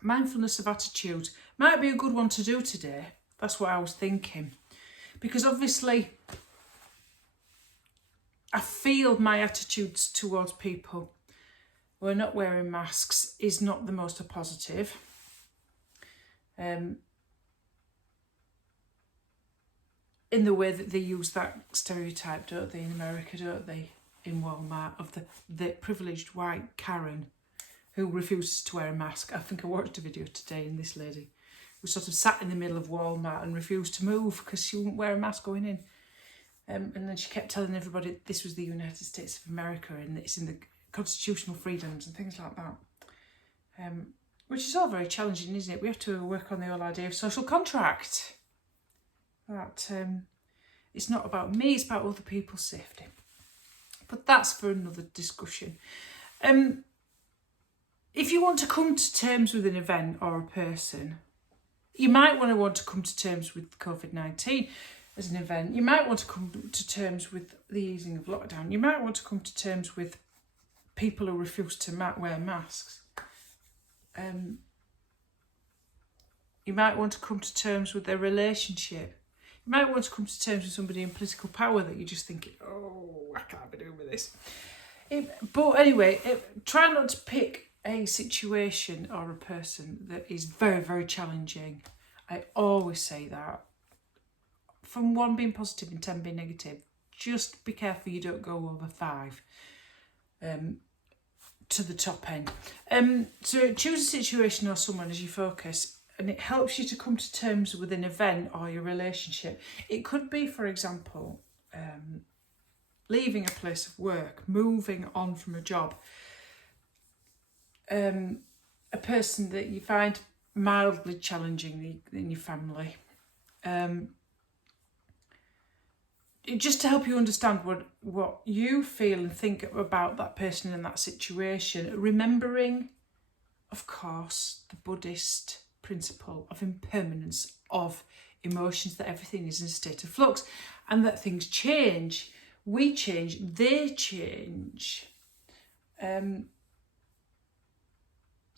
Mindfulness of Attitudes might be a good one to do today. That's what I was thinking. Because obviously, I feel my attitudes towards people who are not wearing masks is not the most positive. In the way that they use that stereotype, don't they, in America, don't they, in Walmart, of the privileged white Karen who refuses to wear a mask. I think I watched a video today, and this lady was sort of sat in the middle of Walmart and refused to move because she wouldn't wear a mask going in. And then she kept telling everybody this was the United States of America and it's in the constitutional freedoms and things like that. Which is all very challenging, isn't it? We have to work on the whole idea of social contract. That it's not about me, it's about other people's safety. But that's for another discussion. If you want to come to terms with an event or a person, you might want to come to terms with COVID-19 as an event. You might want to come to terms with the easing of lockdown. You might want to come to terms with people who refuse to wear masks. You might want to come to terms with their relationship. You might want to come to terms with somebody in political power that you're just thinking, oh, I can't be doing with this. But anyway, try not to pick a situation or a person that is very, very challenging. I always say that. From 1 being positive and 10 being negative, just be careful you don't go over 5 to the top end. So choose a situation or someone as you focus, and it helps you to come to terms with an event or your relationship. It could be, for example, leaving a place of work, moving on from a job, a person that you find mildly challenging in your family. Just to help you understand what you feel and think about that person in that situation, remembering, of course, the Buddhist principle of impermanence of emotions, that everything is in a state of flux and that things change. We change, they change.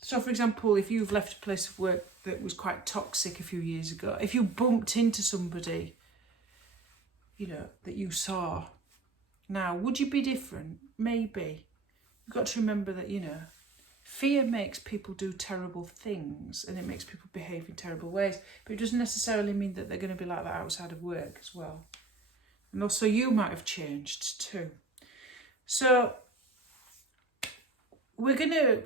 So, for example, if you've left a place of work that was quite toxic a few years ago, if you bumped into somebody, that you saw now, would you be different? Maybe. You've got to remember that, fear makes people do terrible things and it makes people behave in terrible ways, but it doesn't necessarily mean that they're going to be like that outside of work as well. And also you might have changed too. So we're going to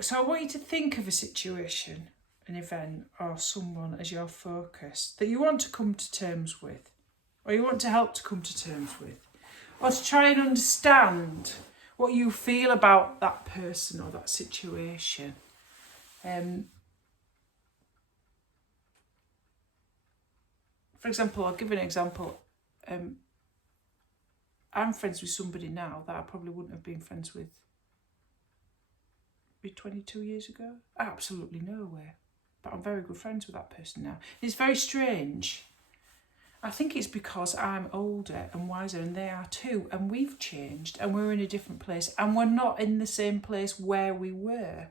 so I want you to think of a situation, an event or someone as your focus that you want to come to terms with, or you want to help to come to terms with, or to try and understand what you feel about that person or that situation. For example, I'll give an example. I'm friends with somebody now that I probably wouldn't have been friends with 22 years ago. Absolutely nowhere. But I'm very good friends with that person now. It's very strange. I think it's because I'm older and wiser and they are too, and we've changed and we're in a different place and we're not in the same place where we were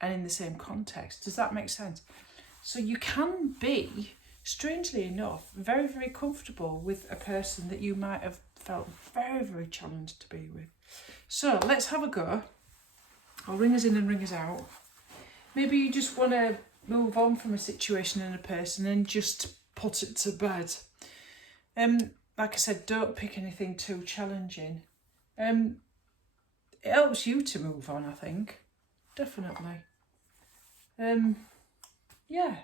and in the same context. Does that make sense? So you can be, strangely enough, very, very comfortable with a person that you might have felt very, very challenged to be with. So let's have a go. I'll ring us in and ring us out. Maybe you just want to move on from a situation and a person and just put it to bed. Like I said, don't pick anything too challenging. It helps you to move on, I think. Definitely. Yeah.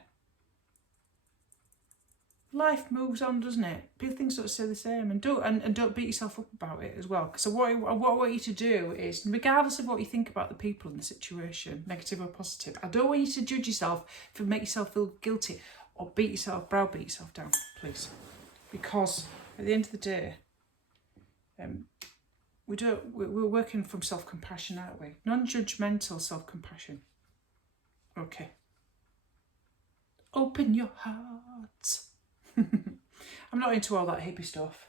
Life moves on, doesn't it? Things don't stay the same, and don't beat yourself up about it as well. So what I want you to do is, regardless of what you think about the people in the situation, negative or positive, I don't want you to judge yourself, make yourself feel guilty, or browbeat yourself down, please. Because at the end of the day, we're working from self-compassion, aren't we? Non-judgmental self-compassion. Okay. Open your heart. I'm not into all that hippie stuff.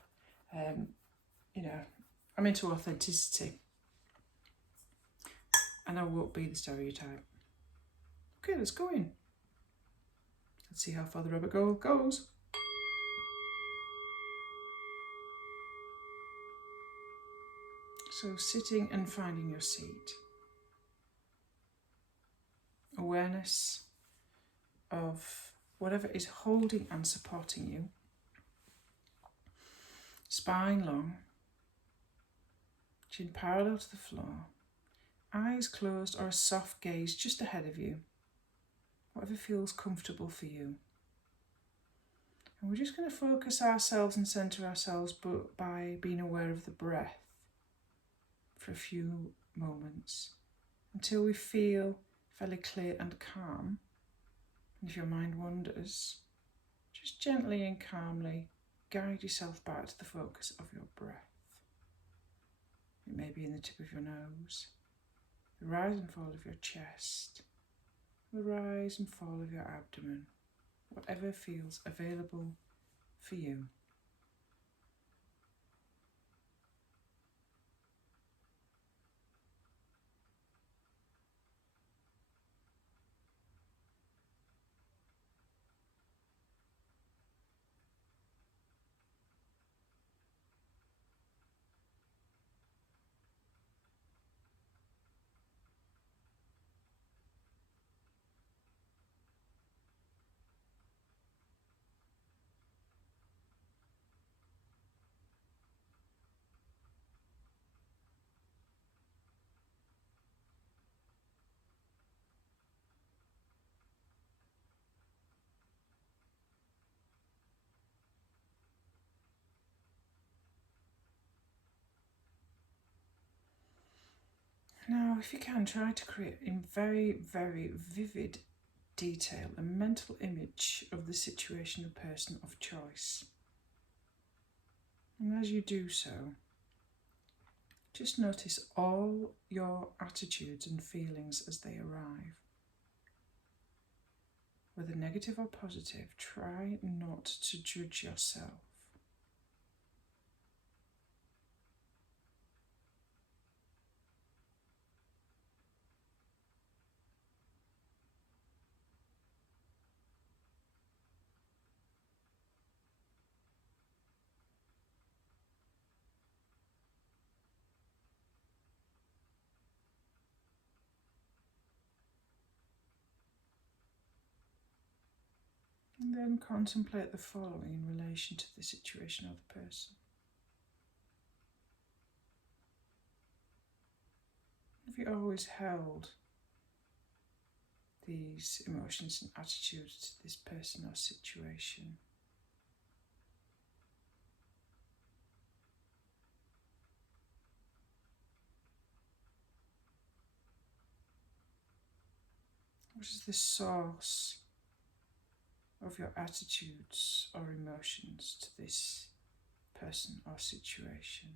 I'm into authenticity. And I won't be the stereotype. Okay, let's go in. Let's see how far the rabbit goes. So sitting and finding your seat. Awareness of whatever is holding and supporting you. Spine long. Chin parallel to the floor. Eyes closed or a soft gaze just ahead of you. Whatever feels comfortable for you. And we're just going to focus ourselves and centre ourselves by being aware of the breath for a few moments until we feel fairly clear and calm. And if your mind wanders, just gently and calmly guide yourself back to the focus of your breath. It may be in the tip of your nose, the rise and fall of your chest, the rise and fall of your abdomen, whatever feels available for you. Now, if you can, try to create in very, very vivid detail a mental image of the situation or person of choice. And as you do so, just notice all your attitudes and feelings as they arrive. Whether negative or positive, try not to judge yourself. And then contemplate the following in relation to the situation or the person. Have you always held these emotions and attitudes to this person or situation? What is the source of your attitudes or emotions to this person or situation?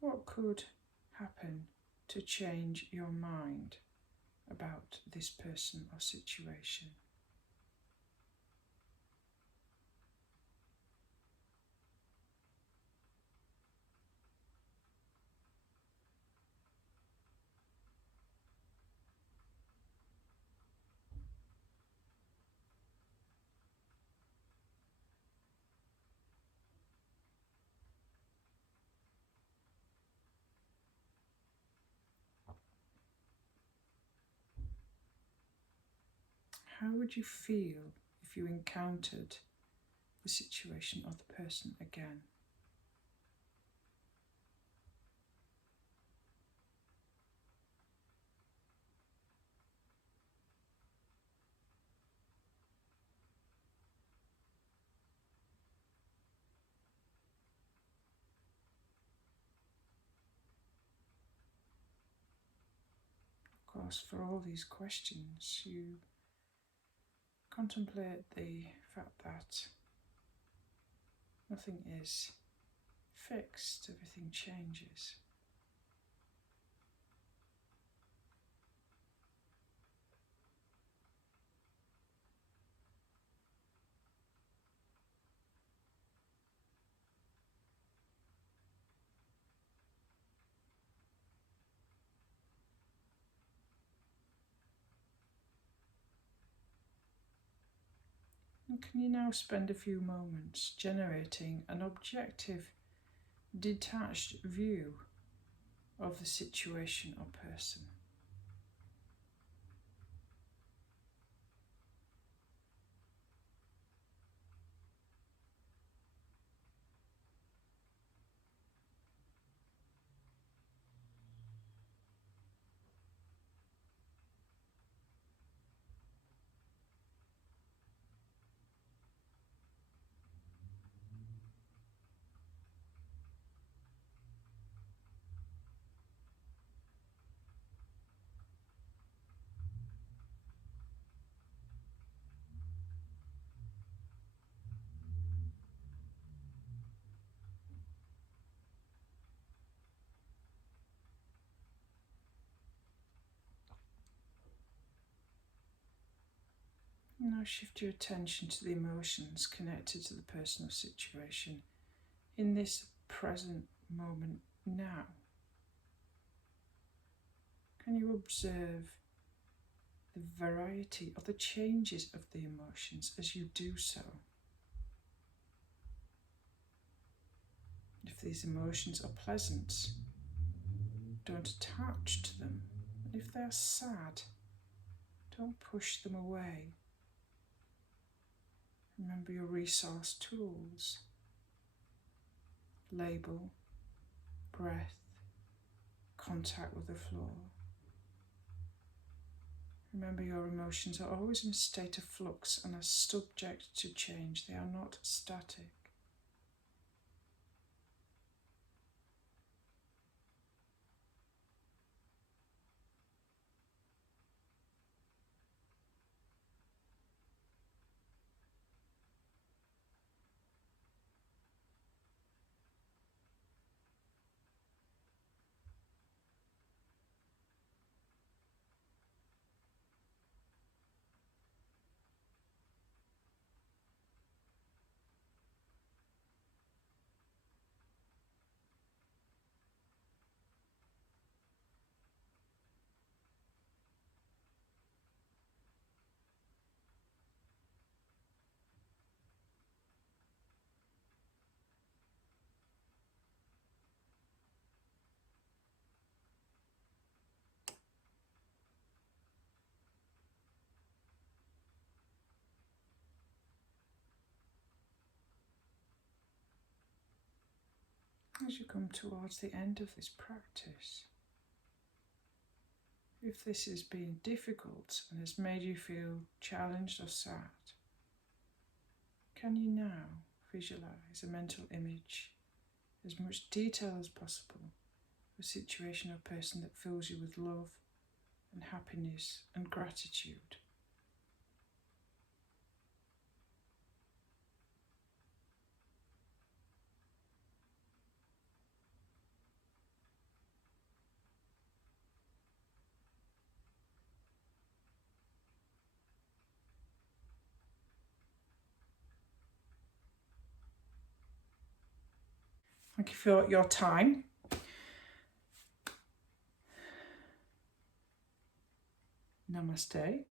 What could happen to change your mind about this person or situation? How would you feel if you encountered the situation or the person again? Of course, for all these questions, you contemplate the fact that Nothing is fixed, everything changes. And can you now spend a few moments generating an objective, detached view of the situation or person? Now shift your attention to the emotions connected to the personal situation in this present moment now. Can you observe the variety of the changes of the emotions as you do so? If these emotions are pleasant, don't attach to them. And if they are sad, don't push them away. Remember your resource tools: label, breath, contact with the floor. Remember your emotions are always in a state of flux and are subject to change. They are not static. As you come towards the end of this practice, if this has been difficult and has made you feel challenged or sad, can you now visualize a mental image, as much detail as possible, of a situation or person that fills you with love and happiness and gratitude? Thank you for your time. Namaste.